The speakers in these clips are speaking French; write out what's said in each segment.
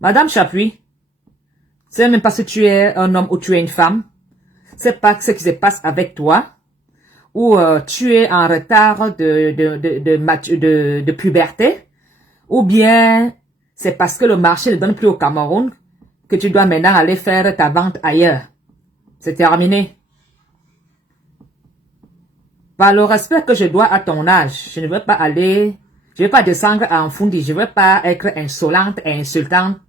Madame Chapuis, c'est même pas si tu es un homme ou tu es une femme. C'est pas ce qui se passe avec toi. Ou tu es en retard de puberté. Ou bien c'est parce que le marché ne donne plus au Cameroun que tu dois maintenant aller faire ta vente ailleurs. C'est terminé. Par le respect que je dois à ton âge, je ne veux pas descendre en foundi, je ne veux pas être insolente et insultante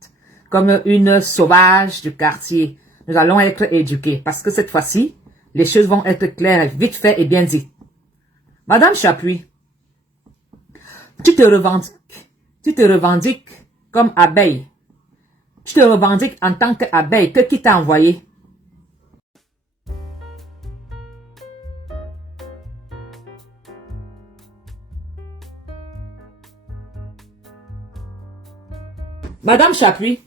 comme une sauvage du quartier. Nous allons être éduqués parce que cette fois-ci, les choses vont être claires, vite fait et bien dit. Madame Chapuis, tu te revendiques comme abeille. Tu te revendiques en tant qu'abeille. Qui t'a envoyé? Madame Chapuis,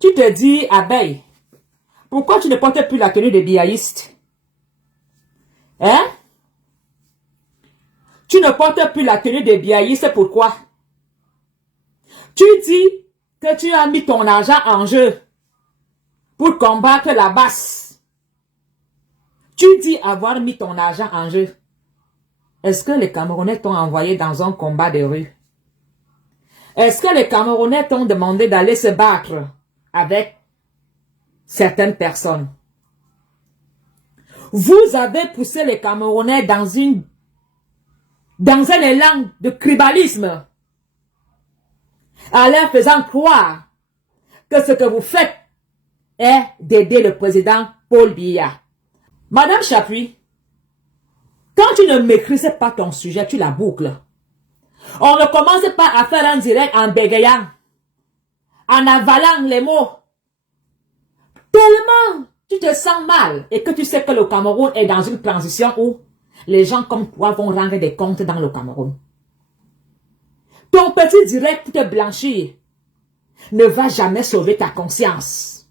tu te dis abeille. Pourquoi tu ne portes plus la tenue de biaïste? Hein? Tu ne portes plus la tenue de biaïste, pourquoi? Tu dis que tu as mis ton argent en jeu pour combattre la basse. Tu dis avoir mis ton argent en jeu. Est-ce que les Camerounais t'ont envoyé dans un combat de rue? Est-ce que les Camerounais t'ont demandé d'aller se battre avec certaines personnes? Vous avez poussé les Camerounais dans un élan de tribalisme, en leur faisant croire que ce que vous faites est d'aider le président Paul Biya. Madame Chapuis, quand tu ne maîtrises pas ton sujet, tu la boucles. On ne commence pas à faire un direct en bégayant, en avalant les mots. Tellement tu te sens mal et que tu sais que le Cameroun est dans une transition où les gens comme toi vont rendre des comptes dans le Cameroun. Ton petit direct pour te blanchir ne va jamais sauver ta conscience.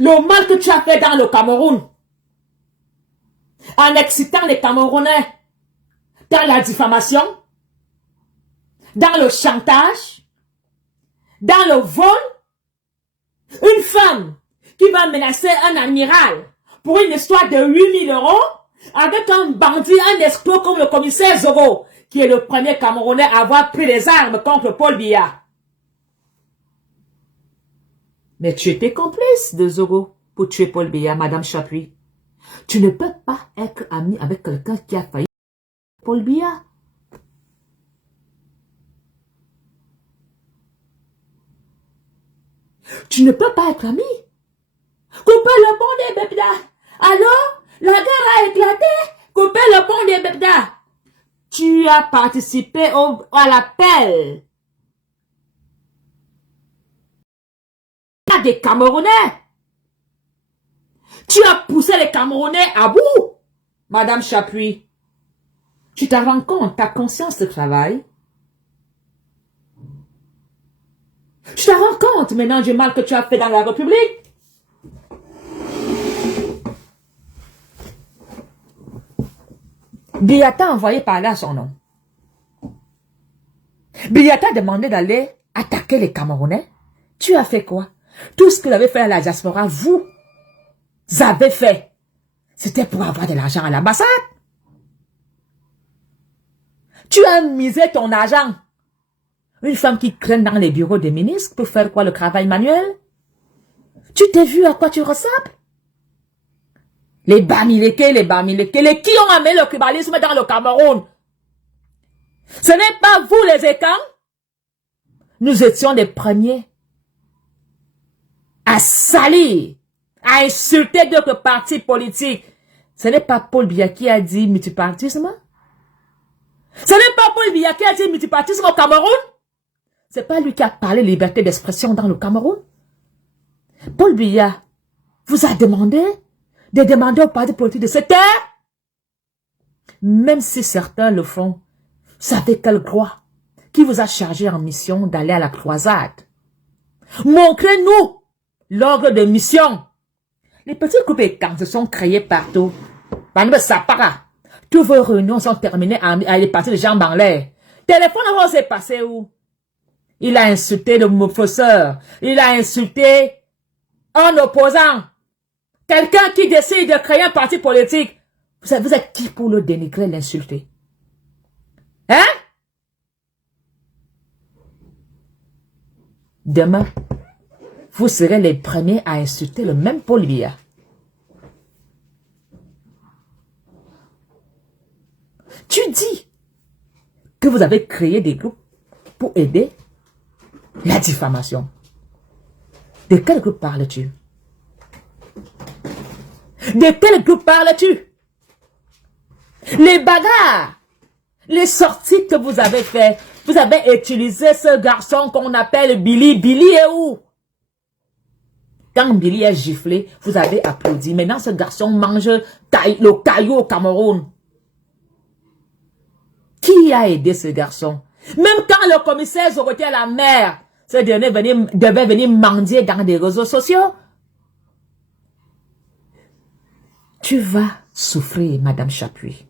Le mal que tu as fait dans le Cameroun, en excitant les Camerounais dans la diffamation, dans le chantage, dans le vol, une femme qui va menacer un amiral pour une histoire de 8 000 € avec un bandit, un escroc comme le commissaire Zogo, qui est le premier Camerounais à avoir pris les armes contre Paul Biya. Mais tu étais complice de Zogo pour tuer Paul Biya, Madame Chapuis. Tu ne peux pas être ami avec quelqu'un qui a failli Paul Biya. Tu ne peux pas être ami. Coupez le pont des Bebda. Alors, la guerre a éclaté. Coupez le pont des Bebda. Tu as participé à l'appel des Camerounais. Tu as poussé les Camerounais à bout. Madame Chapuis, tu te rends compte, ta conscience de travail. Tu te rends compte maintenant du mal que tu as fait dans la République. Biya t'a envoyé parler à son nom. Biya t'a demandé d'aller attaquer les Camerounais. Tu as fait quoi? Tout ce que vous avez fait à la diaspora, vous avez fait. C'était pour avoir de l'argent à l'ambassade. Tu as misé ton argent. Une femme qui traîne dans les bureaux des ministres pour faire quoi, le travail manuel? Tu t'es vu à quoi tu ressembles? Les Bamileke, les qui ont amené le tribalisme dans le Cameroun? Ce n'est pas vous les Écans. Nous étions les premiers à salir, à insulter d'autres partis politiques. Ce n'est pas Paul Biya qui a dit multipartisme? Ce n'est pas Paul Biya qui a dit multipartisme au Cameroun? C'est pas lui qui a parlé liberté d'expression dans le Cameroun? Paul Biya vous a demandé de demander aux partis politiques de se taire? Même si certains le font, savez quelle croix qui vous a chargé en mission d'aller à la croisade? Montrez-nous l'ordre de mission. Les petits groupes écans se sont créés partout. Tous vos réunions sont terminées à les parties de jambes en l'air. Téléphone, on s'est passé où? Il a insulté le professeur. Il a insulté un opposant. Quelqu'un qui décide de créer un parti politique. Vous êtes qui pour le dénigrer, l'insulter? Hein? Demain, vous serez les premiers à insulter le même Paul Biya. Tu dis que vous avez créé des groupes pour aider la diffamation. De quel groupe parles-tu? De quel groupe parles-tu? Les bagarres, les sorties que vous avez faites, vous avez utilisé ce garçon qu'on appelle Billy. Billy est où? Quand Billy est giflé, vous avez applaudi. Maintenant, ce garçon mange le caillou au Cameroun. Qui a aidé ce garçon? Même quand le commissaire Zoroté à la mer, ce dernier devait venir mendier dans des réseaux sociaux. Tu vas souffrir, Madame Chapuis.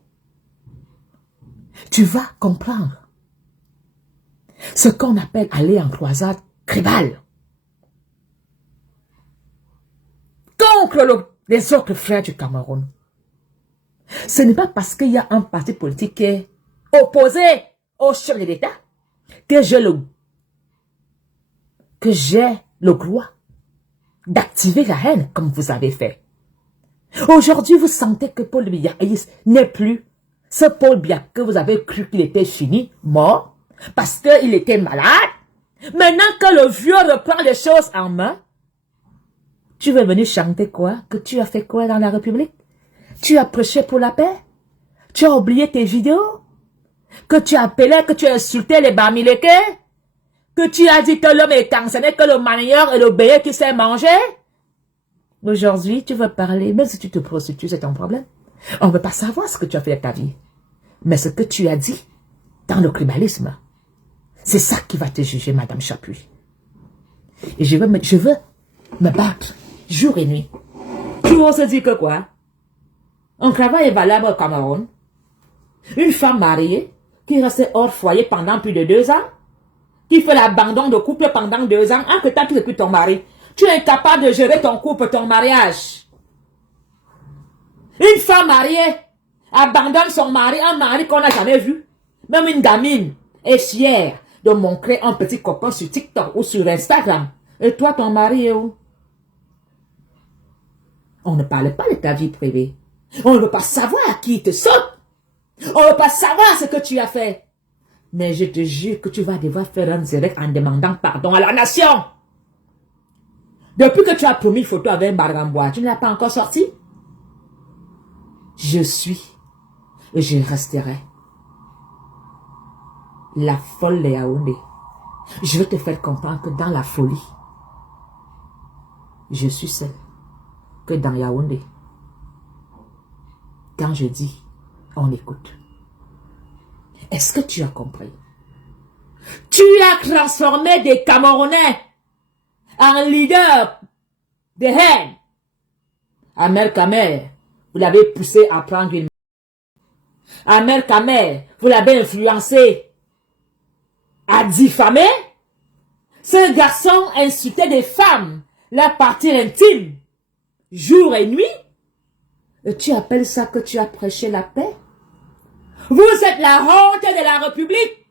Tu vas comprendre ce qu'on appelle aller en croisade tribale contre les autres frères du Cameroun. Ce n'est pas parce qu'il y a un parti politique qui est opposé au chef de l'État que j'ai le droit d'activer la haine comme vous avez fait. Aujourd'hui, vous sentez que Paul Biya n'est plus ce Paul Biya que vous avez cru qu'il était fini, mort, parce qu'il était malade. Maintenant que le vieux reprend les choses en main, tu veux venir chanter quoi? Que tu as fait quoi dans la République? Tu as prêché pour la paix? Tu as oublié tes vidéos? Que tu appelais, que tu as insulté les Bamileke? Que tu as dit que l'homme est cancerné, que le manieur et le bélier qui sait manger? Aujourd'hui, tu veux parler, même si tu te prostitues, c'est ton problème. On ne veut pas savoir ce que tu as fait de ta vie. Mais ce que tu as dit dans le tribalisme, c'est ça qui va te juger, Madame Chapuis. Et je veux me battre jour et nuit. Tu oses dire que quoi? Un travail est valable au Cameroun. Une femme mariée qui reste hors foyer pendant plus de 2 ans, qui fait l'abandon de couple pendant 2 ans, en que tant que depuis ton mari, tu es incapable de gérer ton couple, ton mariage. Une femme mariée abandonne son mari, un mari qu'on n'a jamais vu. Même une gamine est fière de montrer un petit copain sur TikTok ou sur Instagram. Et toi, ton mari est où? On ne parle pas de ta vie privée. On ne veut pas savoir à qui te saute. On ne veut pas savoir ce que tu as fait. Mais je te jure que tu vas devoir faire un direct en demandant pardon à la nation. Depuis que tu as promis une photo avec Mbaramboua, tu ne l'as pas encore sorti? Je suis et je resterai la folle de Yaoundé. Je vais te faire comprendre que dans la folie, je suis celle que dans Yaoundé. Quand je dis, on écoute. Est-ce que tu as compris? Tu as transformé des Camerounais en leader de haine. Amer Kamer, vous l'avez poussé à prendre une... Amer Kamer, vous l'avez influencé à diffamer. Ce garçon insultait des femmes, leur partie intime, jour et nuit. Et tu appelles ça que tu as prêché la paix? Vous êtes la honte de la République.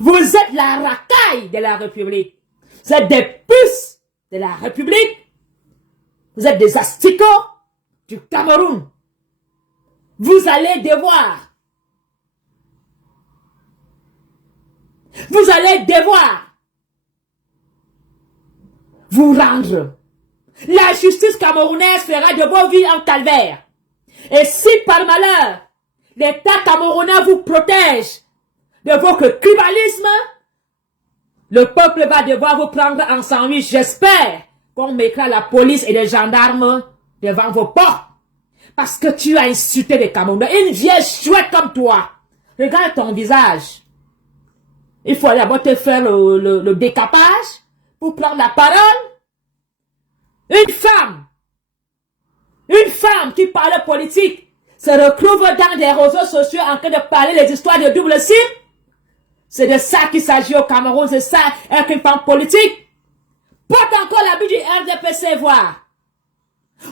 Vous êtes la racaille de la République. Vous êtes des puces de la République. Vous êtes des asticots du Cameroun. Vous allez devoir vous rendre. La justice camerounaise fera de vos vies un calvaire. Et si par malheur, l'État camerounais vous protège de votre tribalisme, le peuple va devoir vous prendre en sandwich. J'espère qu'on mettra la police et les gendarmes devant vos portes. Parce que tu as insulté les Camerounais. Une vieille chouette comme toi. Regarde ton visage. Il faut d'abord te faire le décapage pour prendre la parole. Une femme qui parle politique se retrouve dans des réseaux sociaux en train de parler les histoires de double cible. C'est de ça qu'il s'agit au Cameroun, c'est ça, avec une femme politique. Porte encore l'habit du RDPC, voir.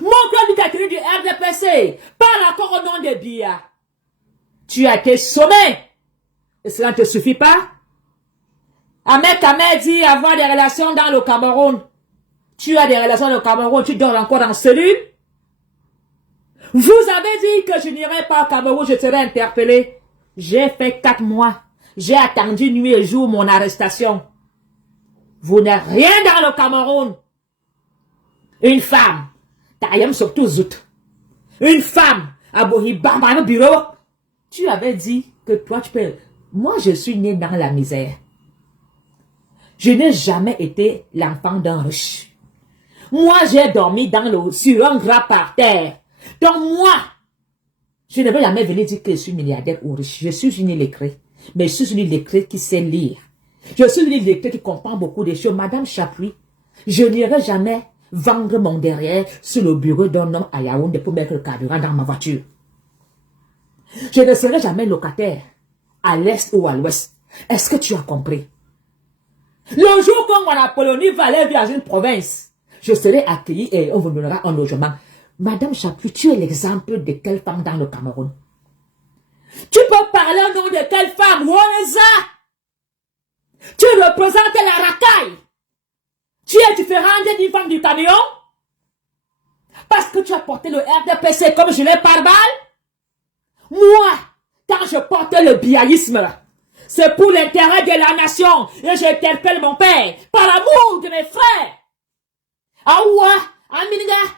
Montre l'identité du RDPC. Parle encore au nom de Biya. Tu as été sommé. Et cela ne te suffit pas? Ahmed Kamel dit avoir des relations dans le Cameroun. Tu as des relations dans le Cameroun, tu dors encore dans cellule? Vous avez dit que je n'irai pas au Cameroun, je serai interpellé. J'ai fait 4 mois. J'ai attendu nuit et jour mon arrestation. Vous n'êtes rien dans le Cameroun. Une femme. Tayam surtout zout. Une femme. Abohi bamba au bureau. Tu avais dit que toi tu peux. Moi je suis né dans la misère. Je n'ai jamais été l'enfant d'un riche. Moi j'ai dormi sur un drap par terre. Donc moi, je ne vais jamais venir dire que je suis milliardaire ou riche. Je suis une illettrée. Mais je suis une illettrée qui sait lire. Je suis une illettrée qui comprend beaucoup de choses. Madame Chapuis, je n'irai jamais vendre mon derrière sur le bureau d'un homme à Yaoundé pour mettre le carburant dans ma voiture. Je ne serai jamais locataire à l'est ou à l'ouest. Est-ce que tu as compris? Le jour où mon Apollonie va aller dans une province, je serai accueilli et on vous donnera un logement. Madame Chapuis, tu es l'exemple de quelle femme dans le Cameroun? Tu peux parler au nom de quelle femme? Woneza? Tu représentes la racaille. Tu es différente d'une femme du camion? Parce que tu as porté le RDPC comme je l'ai par balle? Moi, quand je porte le biaïsme, c'est pour l'intérêt de la nation. Et j'interpelle mon père par l'amour de mes frères. Aouah, Aminga.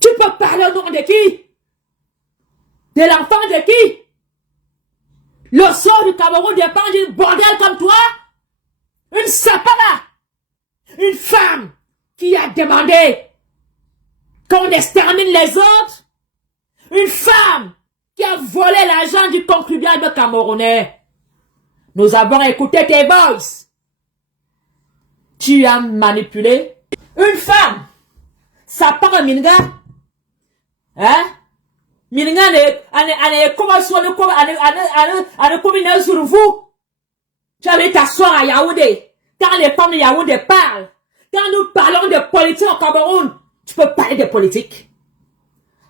Tu peux parler au nom de qui? De l'enfant de qui? Le sort du Cameroun dépend d'une bordel comme toi? Une sapana? Une femme qui a demandé qu'on extermine les autres? Une femme qui a volé l'argent du contribuable camerounais? Nous avons écouté tes voices. Tu as manipulé une femme. Ça part Minga. Hein? Minga ane comment soit le comment ane combiner sur vous. Tu allais t'asseoir à Yaoundé. Quand les femmes de Yaoundé parlent, quand nous parlons de politique au Cameroun, tu peux parler de politique.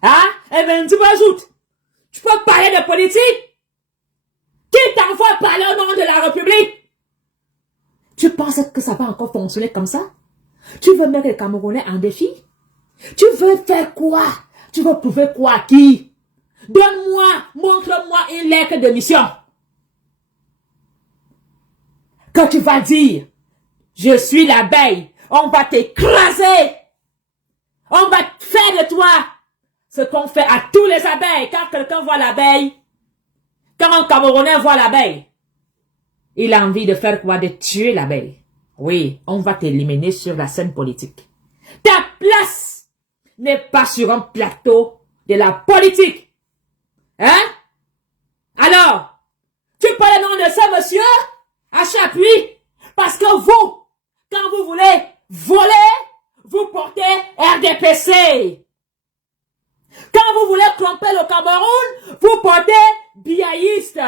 Hein? Eh bien, tu m'ajoutes. Tu peux parler de politique? Qui t'envoie parler au nom de la République? Tu penses que ça va encore fonctionner comme ça? Tu veux mettre les Camerounais en défi? Tu veux faire quoi? Tu veux prouver quoi à qui? Donne-moi, montre-moi une lettre de mission. Quand tu vas dire, je suis l'abeille, on va t'écraser. On va faire de toi ce qu'on fait à tous les abeilles. Quand quelqu'un voit l'abeille, quand un Camerounais voit l'abeille, il a envie de faire quoi? De tuer l'abeille. Oui, on va t'éliminer sur la scène politique. Ta place n'est pas sur un plateau de la politique. Hein? Alors, tu parles le nom de ce monsieur à Chapuis parce que vous, quand vous voulez voler, vous portez RDPC. Quand vous voulez tromper le Cameroun, vous portez biaïste.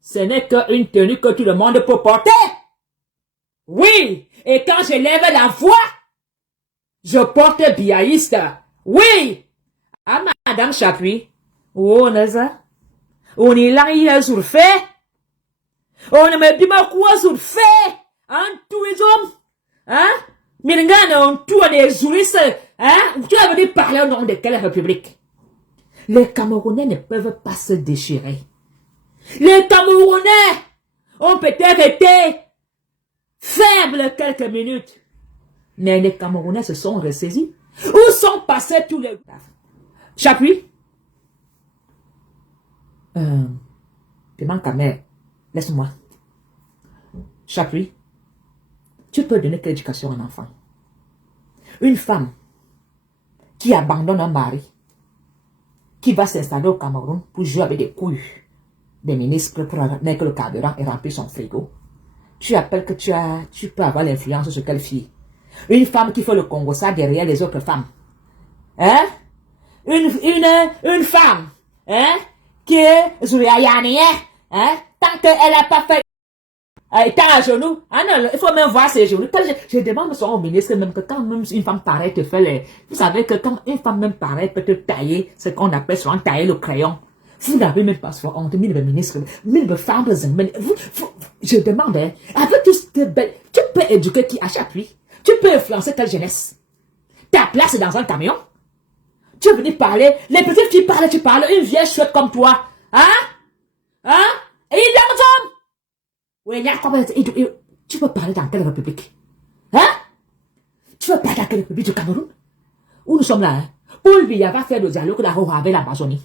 Ce n'est qu'une tenue que tout le monde peut porter. Oui, et quand je lève la voix, je porte biaïste. Oui. Ah, Madame Chapuis. Oh, Neza. On est là, il est sur fait. On ne me dit pas quoi sur fait. Hein, tous les hommes. Hein? Mais on tout les juristes. Hein? Tu as venu parler au nom de quelle république? Les Camerounais ne peuvent pas se déchirer. Les Camerounais ont peut-être été faibles quelques minutes. Mais les Camerounais se sont ressaisis. Où sont passés tous les... Chapuis? Piment Kamel, laisse-moi. Chapuis, tu peux donner quelle éducation à un enfant? Une femme qui abandonne un mari, qui va s'installer au Cameroun pour jouer avec des couilles des ministres pour mettre le carburant et remplir son frigo. Tu appelles que tu peux avoir l'influence sur quelle fille? Une femme qui fait le Congo ça derrière les autres femmes. Hein? Une femme, hein? Qui est Zouyayani, hein? tant qu'elle n'a pas fait... Elle est à genoux. Ah non, il faut même voir ses genoux. Je demande souvent au ministre même que quand même une femme pareille te fait les... Vous savez que quand une femme même pareille peut te tailler, ce qu'on appelle souvent tailler le crayon. Vous n'avez même pas souvent honte, mille ministres, mille femmes, je demande, hein, avec tout ce que tu peux éduquer qui à chaque pluie, tu peux influencer quelle jeunesse. Ta place est dans un camion. Tu es venu parler, les petites filles parlent, tu parles, une vieille chouette comme toi. Hein? Hein? Et il l'entend. Oui, il y a comment, tu peux parler dans quelle république? Hein? Tu veux parler dans quelle république du Cameroun? Où nous sommes là, hein? Paul Biya va faire le dialogue avec l'Amazonie.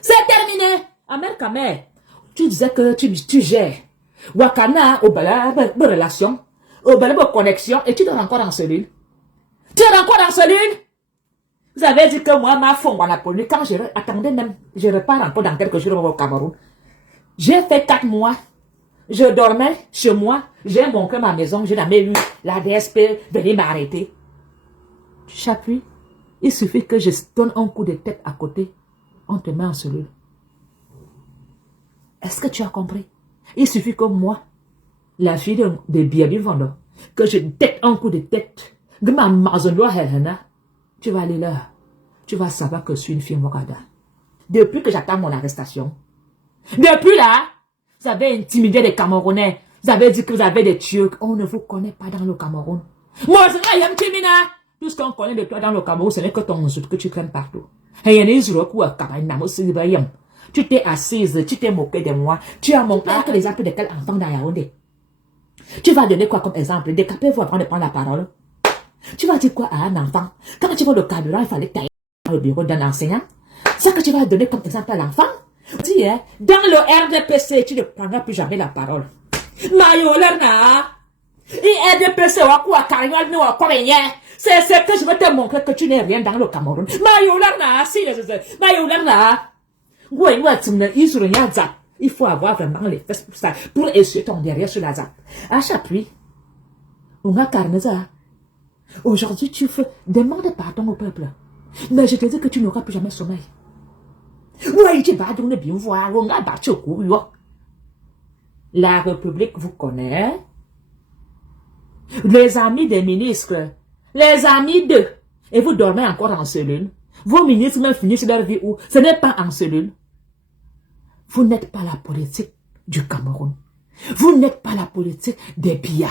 C'est terminé. Amer Kamer, tu disais que tu gères. Wakana, au bala, relation, au bala, connexion, et tu dors encore en cellule. Tu dors encore en cellule? Vous avez dit que moi, ma femme, on a pollué. Quand attendez même, je repars encore dans quelques jours au Cameroun. J'ai fait 4 mois. Je dormais chez moi. J'ai montré ma maison. Je n'ai jamais eu la DSP venir m'arrêter. Tu chapouilles. Il suffit que je donne un coup de tête à côté. On te met en cellule. Est-ce que tu as compris? Il suffit que moi, la fille de Biabi Vando, que je tête un coup de tête. De ma maison, tu vas aller là. Tu vas savoir que je suis une fille Mokada. Depuis que j'attends mon arrestation. Depuis là, vous avez intimidé les Camerounais. Vous avez dit que vous avez des Turcs. On ne vous connaît pas dans le Cameroun. Moi, c'est là, Timina. Tout ce qu'on connaît de toi dans le Cameroun, ce n'est que ton zout que tu traînes partout. Tu t'es assise, tu t'es moqué de moi. Tu as montré que l'exemple de quel enfant dans Yaoundé. Tu vas donner quoi comme exemple? Décapez-vous avant de prendre la parole. Tu vas dire quoi à un enfant? Quand tu vois le carburant, il fallait tailler dans le bureau d'un enseignant. Ça que tu vas donner comme exemple à l'enfant? Dis, hein, dans le RDPC, tu ne prendras plus jamais la parole. C'est ce que je vais te montrer que tu n'es rien dans le Cameroun. Il faut avoir vraiment les fesses pour ça, pour essuyer ton derrière sur la zap. À chaque pluie, on a carneza. Aujourd'hui, tu fais demande pardon au peuple. Mais je te dis que tu n'auras plus jamais sommeil. Oui, tu vas donc bien voir. La République vous connaît. Les amis des ministres, les amis d'eux. Et vous dormez encore en cellule. Vos ministres même finissent leur vie où ce n'est pas en cellule. Vous n'êtes pas la politique du Cameroun. Vous n'êtes pas la politique des Biya.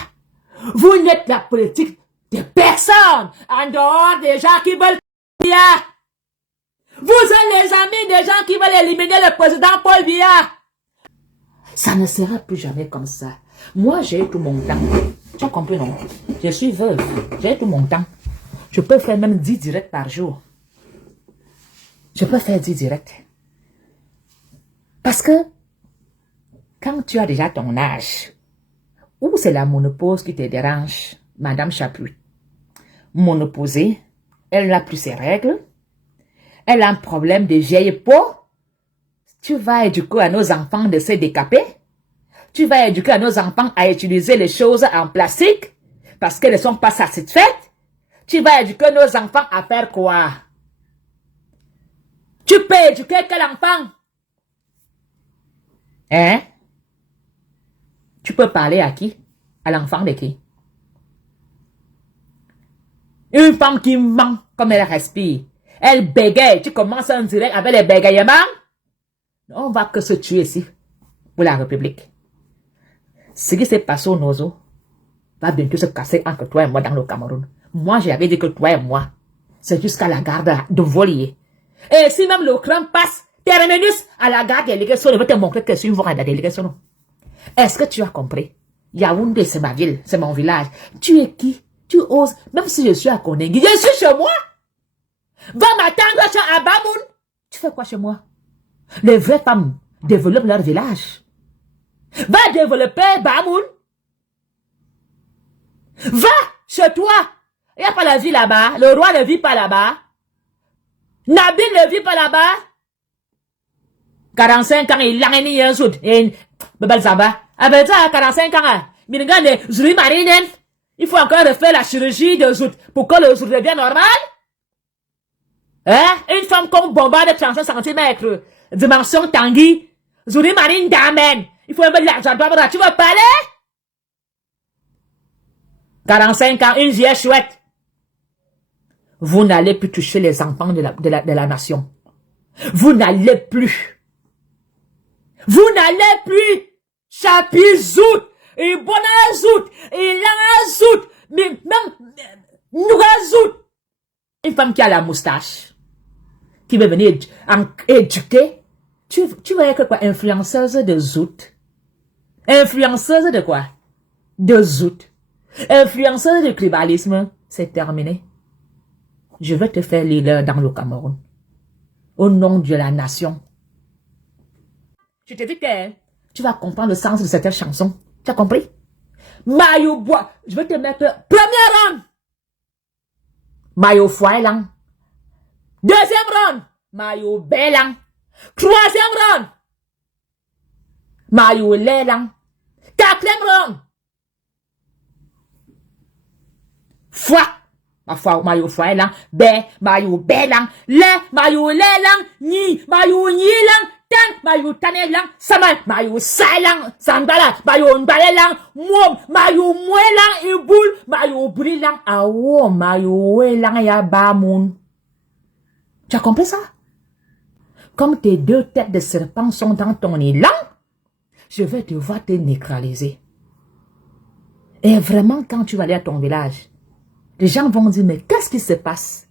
Vous n'êtes la politique des personnes en dehors des gens qui veulent Biya. Vous êtes les amis des gens qui veulent éliminer le président Paul Biya. Ça ne sera plus jamais comme ça. Moi, j'ai tout mon temps. Tu as compris, non? Je suis veuve. J'ai tout mon temps. Je peux faire même 10 directs par jour. Je peux faire 10 directs. Parce que, quand tu as déjà ton âge, ou c'est la monopause qui te dérange, Madame Chapuis. Monopausée, elle n'a plus ses règles. Elle a un problème de vieille peau. Tu vas éduquer à nos enfants de se décaper. Tu vas éduquer à nos enfants à utiliser les choses en plastique parce qu'elles ne sont pas satisfaites. Tu vas éduquer nos enfants à faire quoi? Tu peux éduquer quel enfant? Hein? Tu peux parler à qui? À l'enfant de qui? Une femme qui ment comme elle respire. Elle bégaye. Tu commences en direct avec les bégayements. On va que se tuer ici pour la République. Ce qui s'est passé au Nozo va bientôt se casser entre toi et moi dans le Cameroun. Moi, j'avais dit que toi et moi, c'est jusqu'à la garde de Volier. Et si même le crâne passe, terminus à la garde délégation, je vais te montrer que je suis une voix de la délégation. Est-ce que tu as compris? Yaoundé, c'est ma ville, c'est mon village. Tu es qui? Tu oses, même si je suis à Konengi, je suis chez moi. Va m'attendre à Bamoun. Tu fais quoi chez moi? Les vraies femmes développent leur village. Va développer Bamoun. Va chez toi. Il n'y a pas la vie là-bas. Le roi ne vit pas là-bas. Nabil ne vit pas là-bas. 45 ans, il a une soud. Et Babel Zamba. Ah ben ça, 45 ans. Mais regarde, Zuri Marinen. Il faut encore refaire la chirurgie de zout pour que le zout devienne normal. Hein? Une femme comme bombarde de 35 cm. Dimension Tanguy. Zuri Marine Damen. Il faut un peu d'argent. Tu veux parler? 45 ans, une vieille chouette. Vous n'allez plus toucher les enfants de la nation. Vous n'allez plus. Vous n'allez plus. Chapizout, et bonazout, et langazout, mais même nougazout. Une femme qui a la moustache, qui veut venir éduquer. Tu vas être quoi? Influenceuse de zout. Influenceuse de quoi? De zout. Influenceuse de tribalisme. C'est terminé. Je vais te faire leader dans le Cameroun. Au nom de la nation. Je te dis que tu vas comprendre le sens de cette chanson. Tu as compris? Mayo bois. Je vais te mettre premier round. Mayo foilang. Deuxième round. Mayo belang. Troisième round. Mayo lelang. Quatrième round. Foi. Ma foi, mayo foilang. Be, mayo belang. Le, mayo lelang. Ni, mayo nilang. Tan, mayo tanelang. Saman, mayo salang. Sandala, mayo mbalelang. Mom, mayo mwelang. Ibul, mayo brilang. Awo, mayo welang ya bamoun. Tu as compris ça? Comme tes deux têtes de serpent sont dans ton élan, je vais devoir te neutraliser. Et vraiment, quand tu vas aller à ton village, les gens vont dire, mais qu'est-ce qui se passe?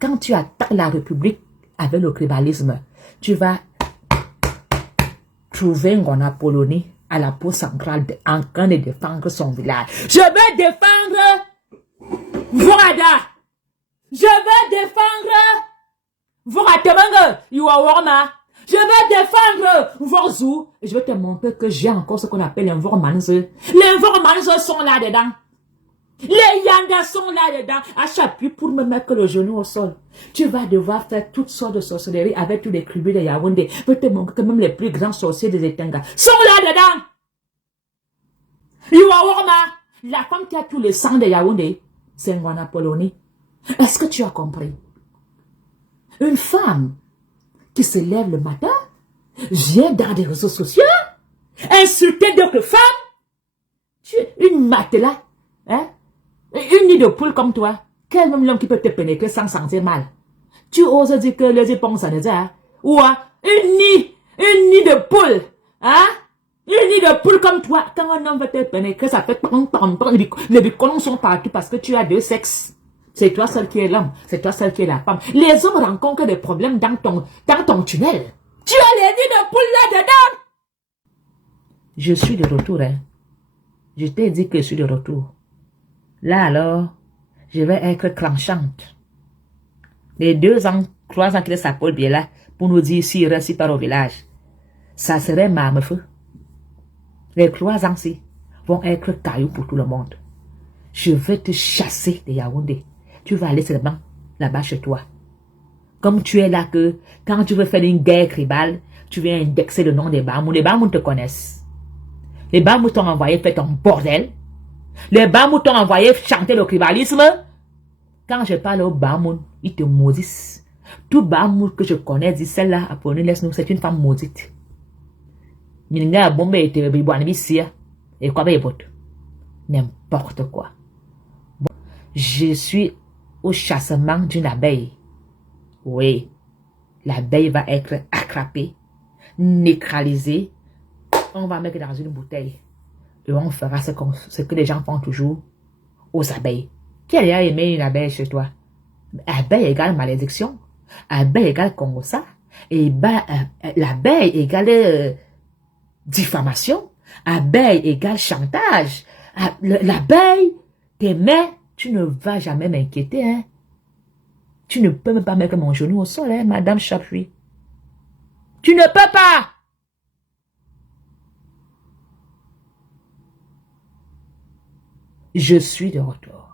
Quand tu attaques la République avec le tribalisme, tu vas trouver Ngona Poloni à la pause centrale en train de défendre son village. Je vais défendre Vorada. Je vais défendre Voratemanga. Iwawarma. Je vais défendre Vorzou. Et je vais te montrer que j'ai encore ce qu'on appelle les Vormanze. Les Vormanze sont là-dedans. Les Yangas sont là-dedans. À chaque fois pour me mettre le genou au sol. Tu vas devoir faire toutes sortes de sorcelleries avec tous les tribus de Yaoundé. Je vais te montrer que même les plus grands sorciers des Etenga sont là-dedans. Iwawarma. La femme qui a tous les sangs de Yaoundé, c'est Ngwana Poloni. Est-ce que tu as compris? Une femme qui se lève le matin, vient dans des réseaux sociaux, insulter d'autres femmes, une matelas, hein? Une nid de poule comme toi, quel même l'homme qui peut te pénétrer sans sentir mal? Tu oses dire que les éponges ça ne dit, hein? Ou une nid de poule, hein? Une nid de poule comme toi, quand un homme veut te pénétrer, ça fait les bicolons sont partout parce que tu as deux sexes. C'est toi seul qui est l'homme, c'est toi seul qui est la femme. Les hommes rencontrent des problèmes dans ton tunnel. Tu as les nids de poule là-dedans. Je suis de retour, hein. Je t'ai dit que je suis de retour. Là alors, je vais être clanchante. Les 2 ans, 3 ans qu'il s'appelle bien là, pour nous dire s'il reste par au village. Ça serait marme-feu. Les 3 ans-ci vont être cailloux pour tout le monde. Je vais te chasser de Yaoundé. Tu vas aller seulement là-bas chez toi. Comme tu es là que, quand tu veux faire une guerre tribale, tu viens indexer le nom des Bamous. Les Bamous te connaissent. Les Bamous t'ont envoyé faire ton bordel. Les Bamous t'ont envoyé chanter le tribalisme. Quand je parle aux Bamous, ils te maudissent. Tout Bamou que je connais dit, celle-là, Apolline, laisse-nous, c'est une femme maudite. Minga bombe était biboine bissia. Et quoi, n'importe quoi. Bon, je suis au chassement d'une abeille. Oui, l'abeille va être attrapée, neutralisée. On va mettre dans une bouteille. Et on fera ce que les gens font toujours aux abeilles. Qui a aimé une abeille chez toi? Abeille égale malédiction. Abeille égale Congossa. Et l'abeille égale diffamation. Abeille égale chantage. L'abeille t'aimait. Tu ne vas jamais m'inquiéter, hein. Tu ne peux même pas mettre mon genou au sol, hein, Madame Chapuis. Tu ne peux pas. Je suis de retour.